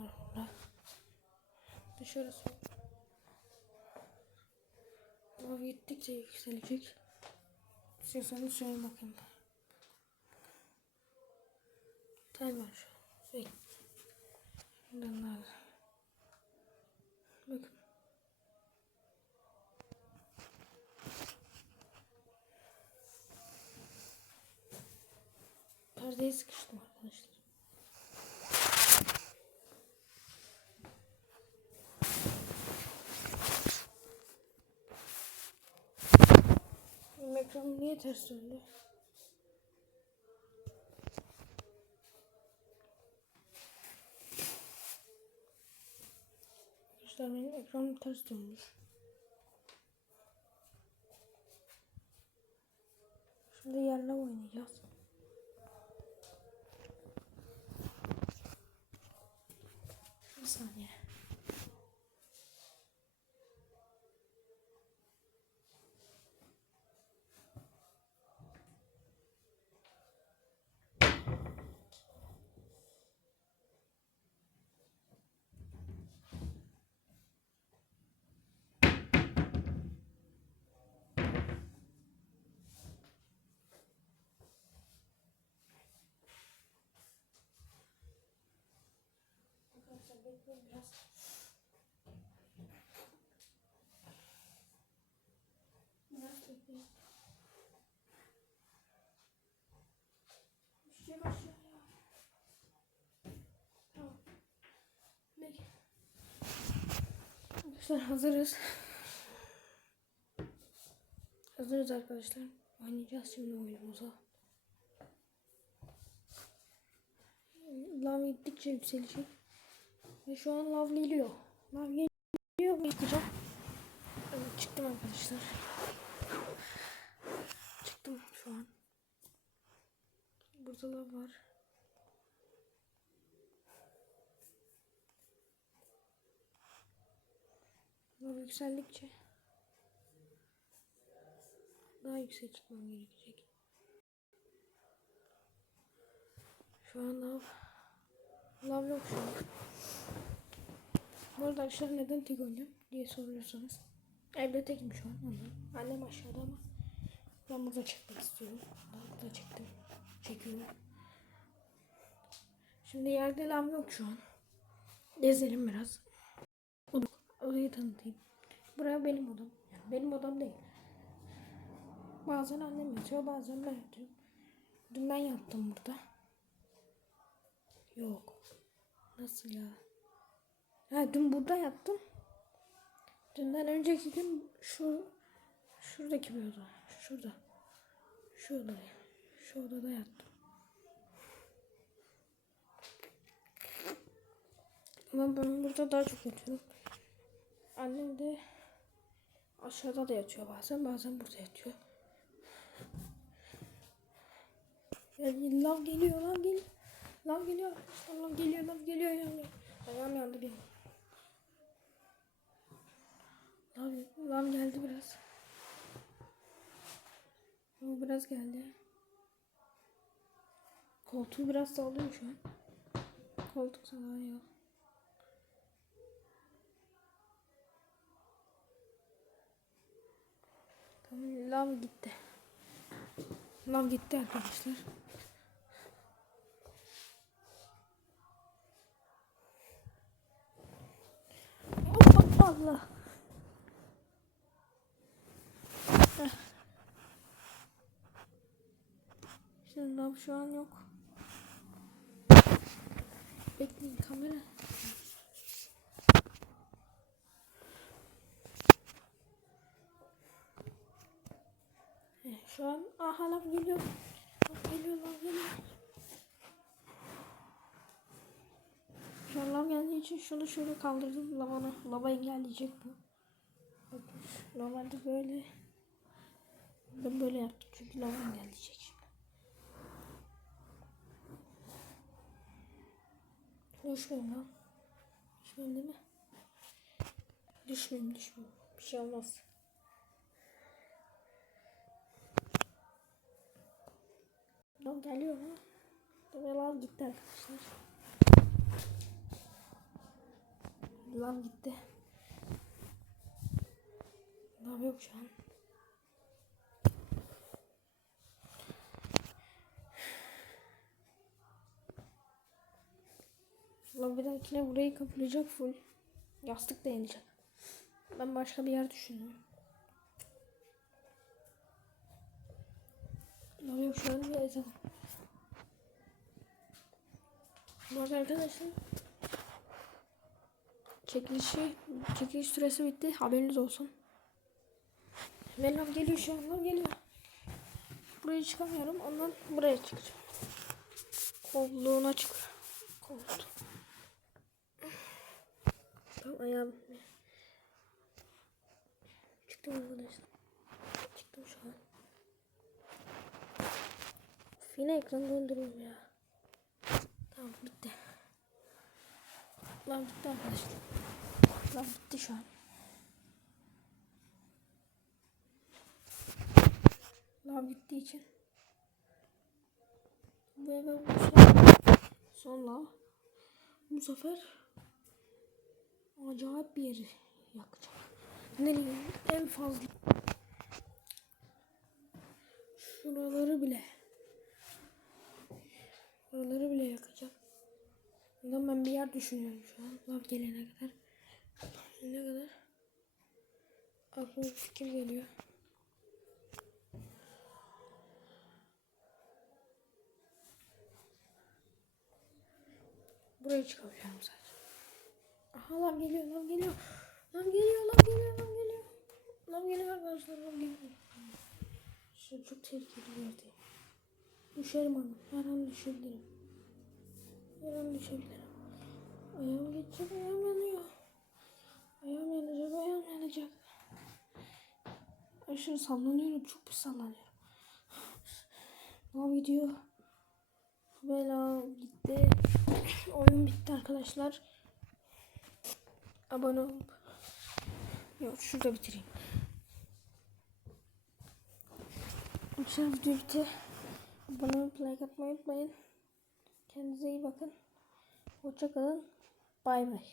var burada. Dışarısı. Ama gittikçe yükselecek. İstiyorsanız şöyle bakın. Tel var şu an. Şey. Bundan daha. Bakın. Perdeye sıkıştım arkadaşlar. Benim ekranım niye ters döndü? Arkadaşlar benim ekranım ters dönmüş. Şimdi yerle oynayacağız. Bir saniye. Bekleyin biraz. Biraz bekleyin. Düşecek aşağıya. Tamam. Peki. Arkadaşlar hazırız. Hazırız arkadaşlar. Oynayacağız şimdi oyunumuza. Lav gittikçe yükselecek. Ve şu an lav geliyor. Lav geliyor mu yıkacağım. Evet, çıktım arkadaşlar. Çıktım şu an. Burada lav var. Lav yükseldikçe daha yüksek çıkmam gerekecek. Şu an lav lav yok şu an. Bu arada arkadaşlar neden tek oynuyorum diye soruyorsanız. Evde tekim şu an ondan. Annem aşağıda ama ben burada çekmek istiyorum. Ben burada çektim. Çekiyorum. Şimdi yerde lav yok şu an. Gezelim biraz. Odayı tanıtayım. Buraya benim odam. Yani benim odam değil. Bazen annem yatıyor, bazen ben yatıyorum. Dün ben yattım burada. Yok. Nasıl ya? Ha dün burada yattım. Dünden önceki gün şu şuradaki bir oda. Şurada. Şu odada. Şu odada yattım. Ama ben burada daha çok yatıyorum. Annem de aşağıda da yatıyor bazen. Bazen burada yatıyor. Yani lav geliyor, lav geliyor. Lav geliyor. Lav geliyor, lav geliyor yani. Ayağım yandı benim. Lav, lav geldi biraz. Lav biraz geldi. Koltuğu biraz sallıyor şu an. Koltuk sallıyor. Tamam, lav gitti. Lav gitti arkadaşlar. Allah. Lav şu an yok. Bekleyin kamera. Eh, Şu an aha lav geliyor. Lav geliyor, lav geliyor. Şu an lav geldiği için şunu şöyle kaldırdım. Lavanı, lava engelleyecek bu. Normalde böyle. Ben böyle yaptım çünkü lava engelleyecek şimdi. Düşmeyeyim lan. Düşmeyeyim değil mi? Düşmeyeyim, düşmeyeyim. Bir şey olmaz. Lav geliyor mu? Ve lav gitti arkadaşlar. Lav gitti. Lav yok şu an. Lav bir dahakine burayı kaplayacak full. Yastık da yenecek. Ben başka bir yer düşünüyorum. Lav yok şu an bir ezelim. Bu arada arkadaşlar çekilişi çekiliş süresi bitti. Haberiniz olsun. Venom geliyor şu an. Lan geliyor. Buraya çıkamıyorum. Ondan buraya çıkacağım. Kolluğuna çık. Koltuğu. Tam ayağım. Çıktım arkadaşlar. Çıktım şu an. Yine ekran donduruyorum ya. Tamam bitti. Lan bitti arkadaşlar. Lan bitti şu an. Lan bittiği için. Bu eve bu sefer sonra bu sefer acayip bir yeri yakacağım. Nereye? En fazla şuraları bile Oraları bile yakacağım. Ondan ben bir yer düşünüyorum şu an. Lav gelene kadar. Ne kadar? Aklıma fikir geliyor. Buraya çıkacağım sadece. Aha lav geliyor, lav geliyor. Lav geliyor, lav geliyor, lav geliyor. Lav geliyor arkadaşlar, lav geliyor. Şu çok tehlikeli bir yerdeyim. Düşerim ama. Her an düşebilirim. Her an düşebilirim. Ayağım geçecek, ayağım yanıyor. Ayağım yanacak, ayağım yanacak. Aşırı sallanıyorum, çok pis sallanıyorum. Lav gidiyor. Bela gitti. Oyun bitti arkadaşlar. Abone olup. Yok şurada bitireyim. Arkadaşlar video bitti. Abone olup like atmayı unutmayın. Kendinize iyi bakın. Hoşçakalın. Bay bay.